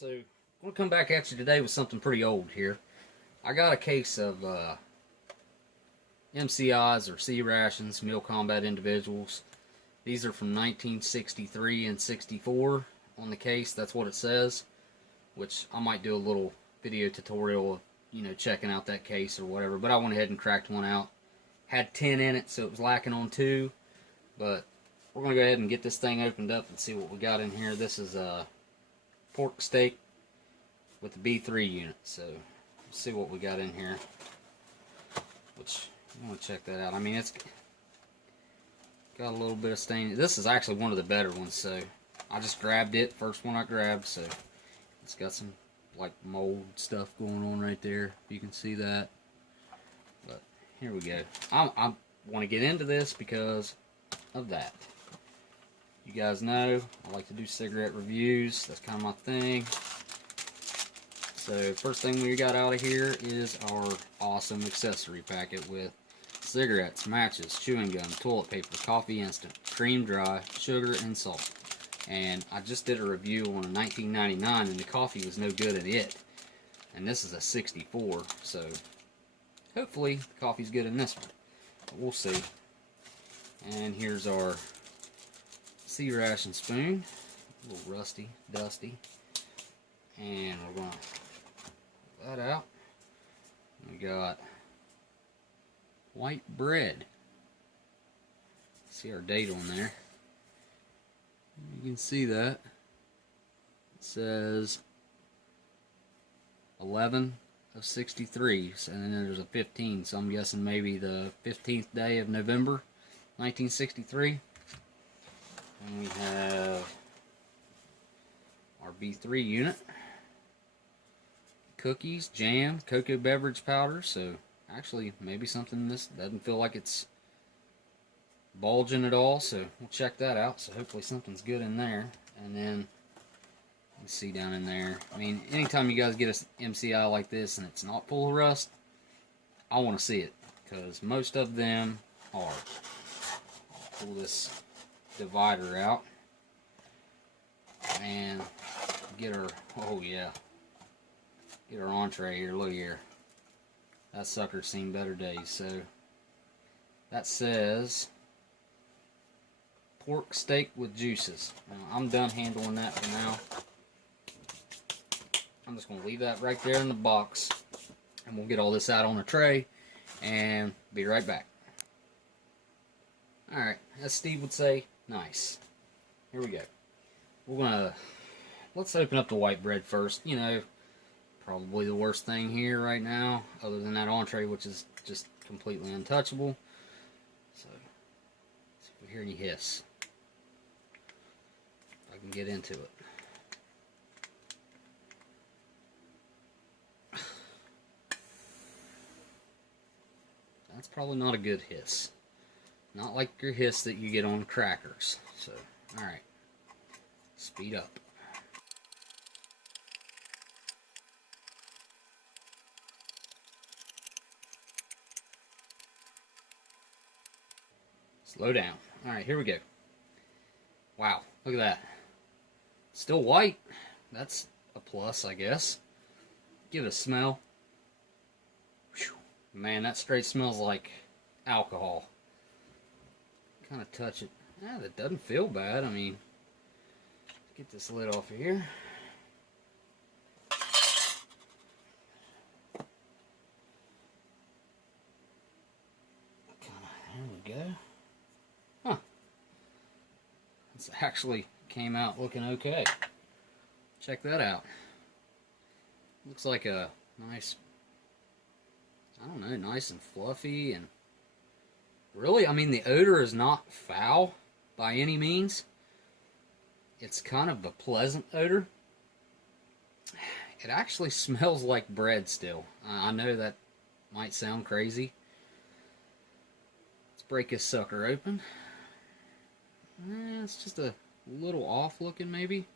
So, I'm going to come back at you today with something pretty old here. I got a case of MCIs or C Rations, Meal Combat Individuals. These are from 1963 and 64 on the case. That's what it says, which I might do a little video tutorial of, you know, checking out that case or whatever. But I went ahead and cracked one out. Had 10 in it, so it was lacking on 2. But we're going to go ahead and get this thing opened up and see what we got in here. This is a pork steak with the B3 unit. So, let's see what we got in here. Which, I want to check that out. I mean, it's got a little bit of stain. This is actually one of the better ones, so I just grabbed it. First one I grabbed, so it's got some, like, mold stuff going on right there. You can see that. But, here we go. I want to get into this because of that. You guys know I like to do cigarette reviews. That's kind of my thing. So first thing we got out of here is our awesome accessory packet with cigarettes, matches, chewing gum, toilet paper, coffee instant, cream dry, sugar, and salt. And I just did a review on a 1999 and the coffee was no good at it. And this is a 64, so hopefully the coffee's good in this one. But we'll see. And here's our C Ration spoon, a little rusty, dusty, and we're going to pull that out. We got white bread. See our date on there. You can see that. It says 11 of 63, and then there's a 15, so I'm guessing maybe the 15th day of November, 1963. And we have our B3 unit, cookies, jam, cocoa beverage powder. So actually maybe something this doesn't feel like it's bulging at all, so we'll check that out. So hopefully something's good in there. And then you see down in there, I mean, anytime you guys get an MCI like this and it's not full of rust, I want to see it, because most of them are. I'll pull this divider out and get our, oh yeah, get our entree here. Look here, that sucker's seen better days. So that says pork steak with juices. Now, I'm done handling that for now. I'm just going to leave that right there in the box, and we'll get all this out on a tray and be right back. Alright, as Steve would say, nice. Here we go. Let's open up the white bread first. You know, probably the worst thing here right now, other than that entree, which is just completely untouchable. So, let's see if we hear any hiss. If I can get into it. That's probably not a good hiss. Not like your hiss that you get on crackers. So, alright. Speed up. Slow down. Alright, here we go. Wow, look at that. Still white. That's a plus, I guess. Give it a smell. Whew. Man, that straight smells like alcohol. Kind of touch it. Yeah, that doesn't feel bad. I mean, get this lid off of here. There we go. Huh. This actually came out looking okay. Check that out. Looks like a nice, I don't know, nice and fluffy, and really, I mean, the odor is not foul by any means. It's kind of a pleasant odor. It actually smells like bread still. I know that might sound crazy. Let's break this sucker open. It's just a little off looking maybe.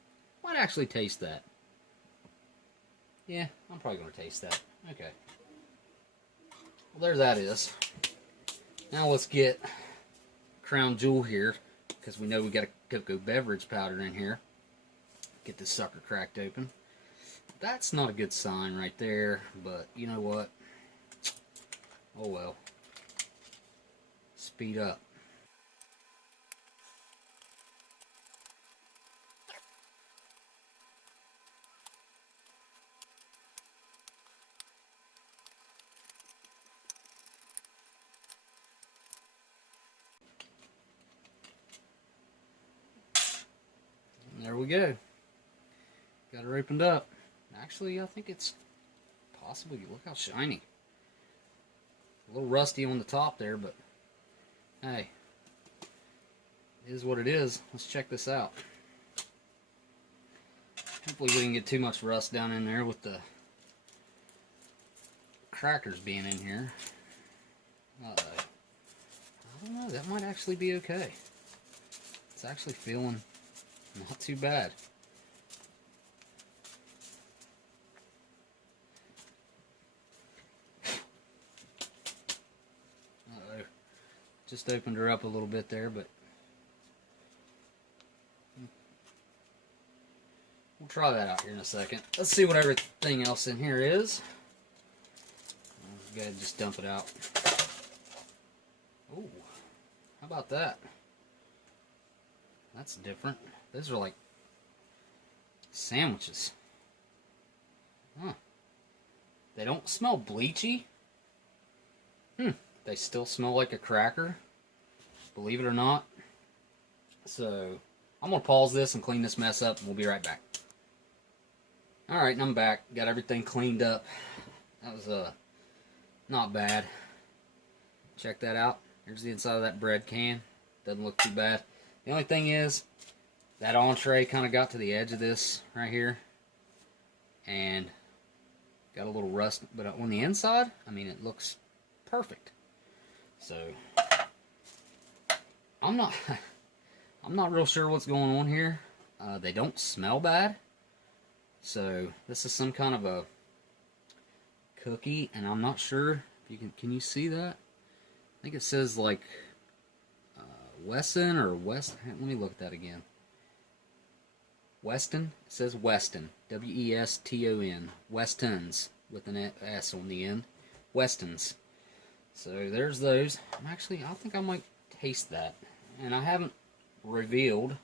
Might actually taste that. Yeah, I'm probably going to taste that. Okay. Well, there that is. Now let's get crown jewel here, because we know we got a cocoa beverage powder in here. Get this sucker cracked open. that's not a good sign right there, but you know what? Oh well. Speed up. And there we go. Got her opened up. Actually, I think it's possibly, look how shiny. A little rusty on the top there, but hey, it is what it is. Let's check this out. Hopefully we didn't get too much rust down in there with the crackers being in here. I don't know, that might actually be okay. It's actually feeling not too bad. Just opened her up a little bit there, but we'll try that out here in a second. Let's see what everything else in here is. Go ahead and just dump it out. Ooh, how about that? That's different. Those are like sandwiches. Huh. They don't smell bleachy. They still smell like a cracker, believe it or not. So, I'm going to pause this and clean this mess up, and we'll be right back. Alright, and I'm back. Got everything cleaned up. That was not bad. Check that out. Here's the inside of that bread can. Doesn't look too bad. The only thing is, that entree kind of got to the edge of this right here, and got a little rust. But on the inside, I mean, it looks perfect. So I'm not real sure what's going on here. They don't smell bad. So this is some kind of a cookie, and I'm not sure if you can you see that? I think it says like Weston or West. Let me look at that again. Weston. It says Weston. W-E-S-T-O-N. Westons with an S on the end. Westons. So there's those. I think I might taste that. And I haven't revealed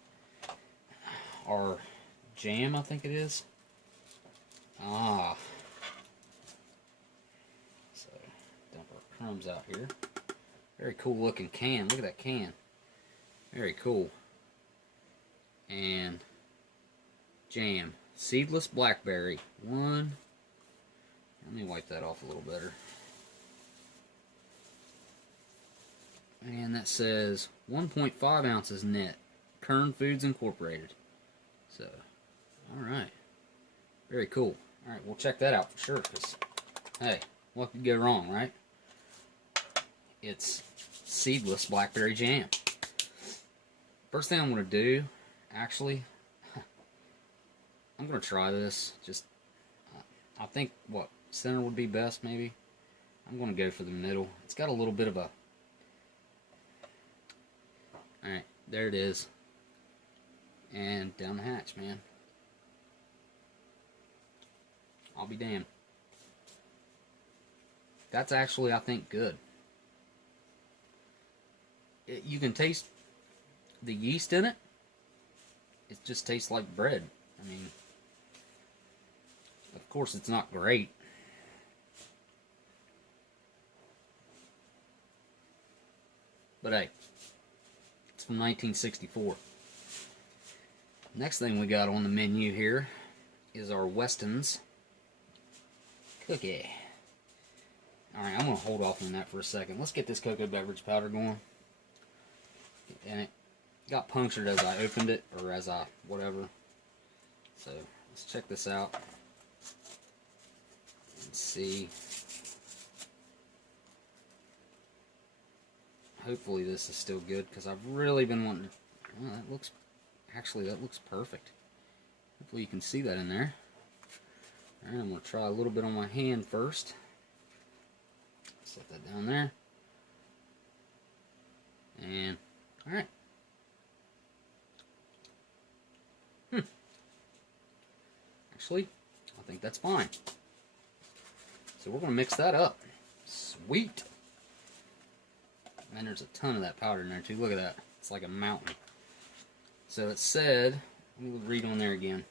our jam, I think it is. So dump our crumbs out here. Very cool looking can. Look at that can. Very cool. And jam. Seedless blackberry. Let me wipe that off a little better. And that says 1.5 ounces net. Kern Foods Incorporated. So, alright. Very cool. Alright, we'll check that out for sure, because, hey, what could go wrong, right? It's seedless blackberry jam. First thing I'm going to do, actually, I'm going to try this. Just, I think, center would be best, maybe? I'm going to go for the middle. It's got a little bit of a... Alright, there it is. And down the hatch, man. I'll be damned. That's actually, I think, good. You can taste the yeast in it. It just tastes like bread. I mean, of course it's not great. But hey, it's from 1964. Next thing we got on the menu here is our Weston's cookie. Alright, I'm going to hold off on that for a second. Let's get this cocoa beverage powder going. And it got punctured as I opened it, or as I whatever. So, let's check this out. Let's see. Hopefully this is still good, because I've really been wanting to... Well, that looks... Actually, that looks perfect. Hopefully you can see that in there. Alright, I'm going to try a little bit on my hand first. Set that down there. And, alright. Actually, I think that's fine. So we're going to mix that up. Sweet. And there's a ton of that powder in there too. Look at that. It's like a mountain. So it said, let me read on there again.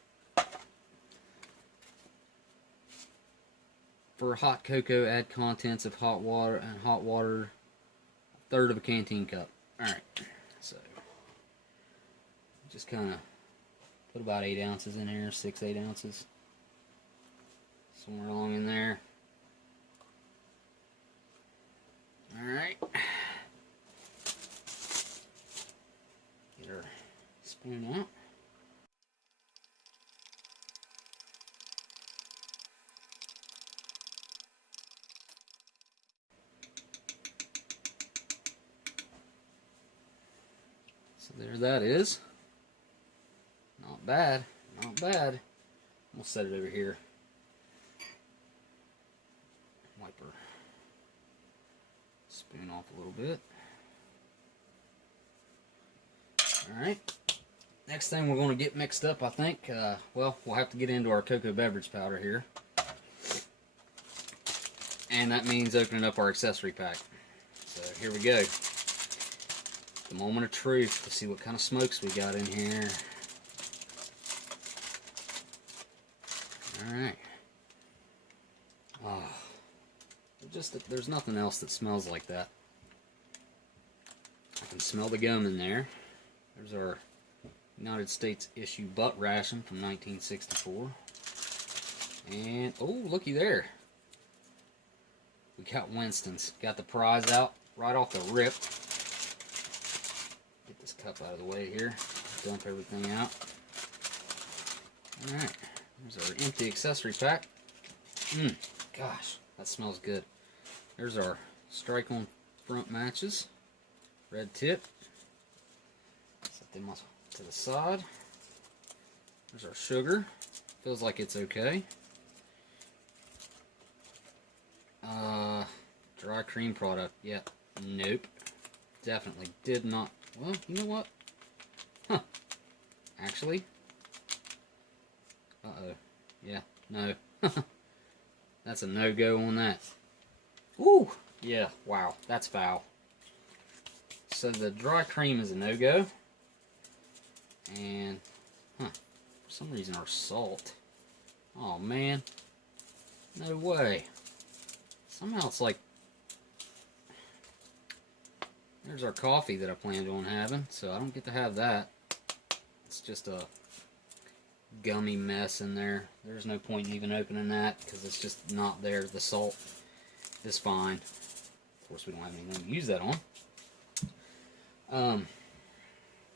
For hot cocoa, add contents of hot water, a third of a canteen cup. Alright, so just kind of put about 8 ounces in here, 6-8 ounces. Somewhere along in there. Alright. Get our spoon out. So there that is. Not bad, not bad. We'll set it over here. Wipe our spoon off a little bit. Alright. Next thing we're going to get mixed up, I think, well, we'll have to get into our cocoa beverage powder here. And that means opening up our accessory pack. So here we go. The moment of truth to see what kind of smokes we got in here. Alright. Oh, there's nothing else that smells like that. I can smell the gum in there. There's our United States issue butt ration from 1964. And, oh, looky there. We got Winston's. Got the prize out right off the rip. Get this cup out of the way here. Dump everything out. Alright. There's our empty accessory pack. Gosh, that smells good. There's our strike on front matches. Red tip. Set them off to the side. There's our sugar. Feels like it's okay. Dry cream product. Yeah. Nope. Definitely did not. Well, you know what? Huh. Actually. Uh-oh. Yeah. No. That's a no-go on that. Ooh. Yeah. Wow. That's foul. So the dry cream is a no-go. And, for some reason our salt. Oh, man. No way. Somehow it's like, there's our coffee that I planned on having, so I don't get to have that. It's just a gummy mess in there. There's no point in even opening that, because it's just not there. The salt is fine. Of course, we don't have anything to use that on.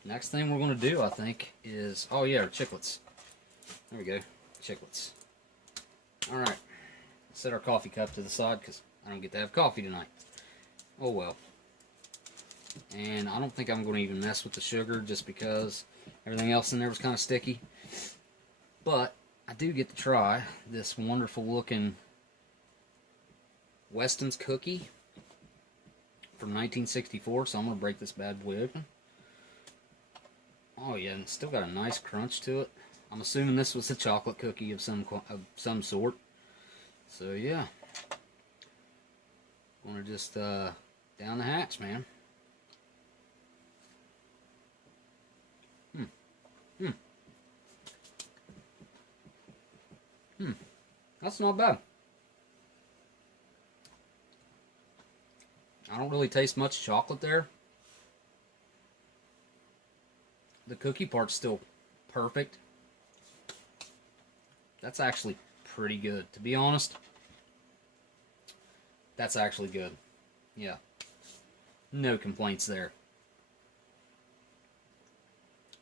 Next thing we're going to do, I think, is, oh yeah, our chiclets. There we go, chiclets. Alright, set our coffee cup to the side, because I don't get to have coffee tonight. Oh well. And I don't think I'm going to even mess with the sugar, just because everything else in there was kind of sticky. But I do get to try this wonderful looking Weston's cookie from 1964, so I'm going to break this bad boy open. Oh yeah, and it's still got a nice crunch to it. I'm assuming this was a chocolate cookie of some sort. So yeah, I'm going to just down the hatch, man. That's not bad. I don't really taste much chocolate there. The cookie part's still perfect. That's actually pretty good. To be honest, that's actually good. Yeah. No complaints there.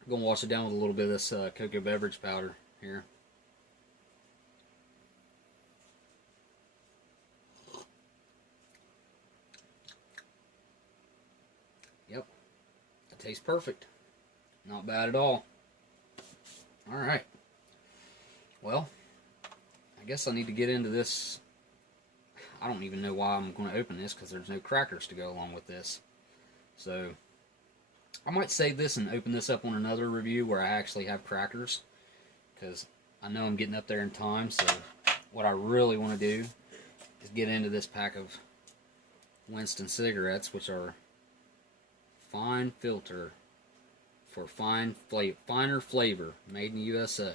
I'm going to wash it down with a little bit of this cocoa beverage powder here. Yep. That tastes perfect. Not bad at all. Alright. Well, I guess I need to get into this. I don't even know why I'm going to open this, because there's no crackers to go along with this. So, I might save this and open this up on another review where I actually have crackers, because I know I'm getting up there in time, so what I really want to do is get into this pack of Winston Cigarettes, which are fine filter for finer flavor, made in the USA.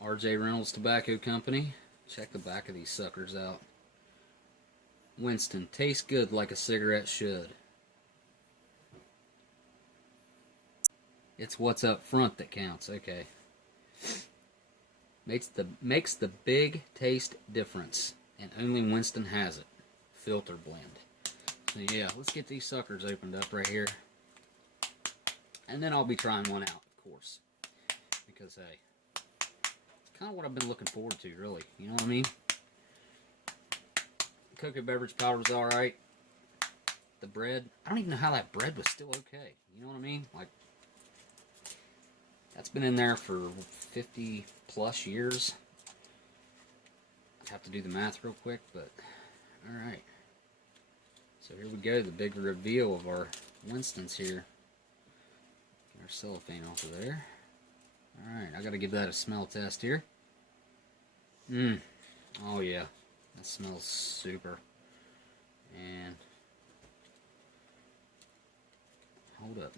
R.J. Reynolds Tobacco Company. Check the back of these suckers out. Winston, tastes good like a cigarette should. It's what's up front that counts. Okay. Makes the big taste difference, and only Winston has it. Filter blend. So yeah, let's get these suckers opened up right here, and then I'll be trying one out, of course, because hey, it's kind of what I've been looking forward to, really. You know what I mean? The cocoa beverage powder was all right. The bread, I don't even know how that bread was still okay. You know what I mean? Like, that's been in there for 50 plus years. I'd have to do the math real quick, but alright. So here we go, the big reveal of our Winstons here. Get our cellophane off of there. Alright, I gotta give that a smell test here. Oh yeah, that smells super. And hold up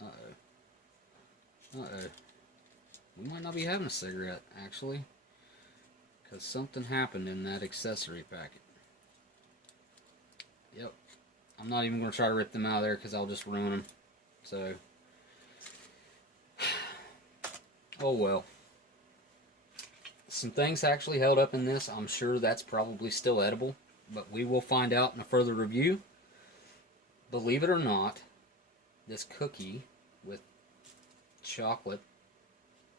now. Uh-oh. We might not be having a cigarette, actually, because something happened in that accessory packet. Yep. I'm not even going to try to rip them out of there because I'll just ruin them. So, oh well. Some things actually held up in this. I'm sure that's probably still edible, but we will find out in a further review. Believe it or not, this cookie with chocolate,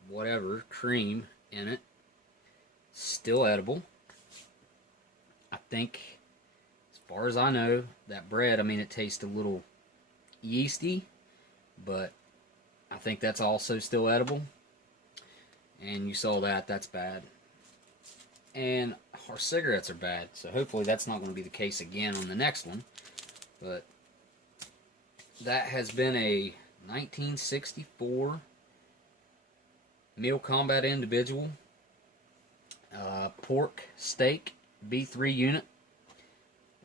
whatever, cream in it, still edible. I think, as far as I know, that bread, I mean, it tastes a little yeasty, but I think that's also still edible. And you saw that, that's bad. And our cigarettes are bad, so hopefully that's not going to be the case again on the next one. But that has been a 1964 Meal Combat Individual pork steak B3 unit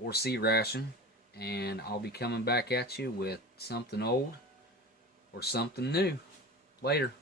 or C Ration, and I'll be coming back at you with something old or something new later.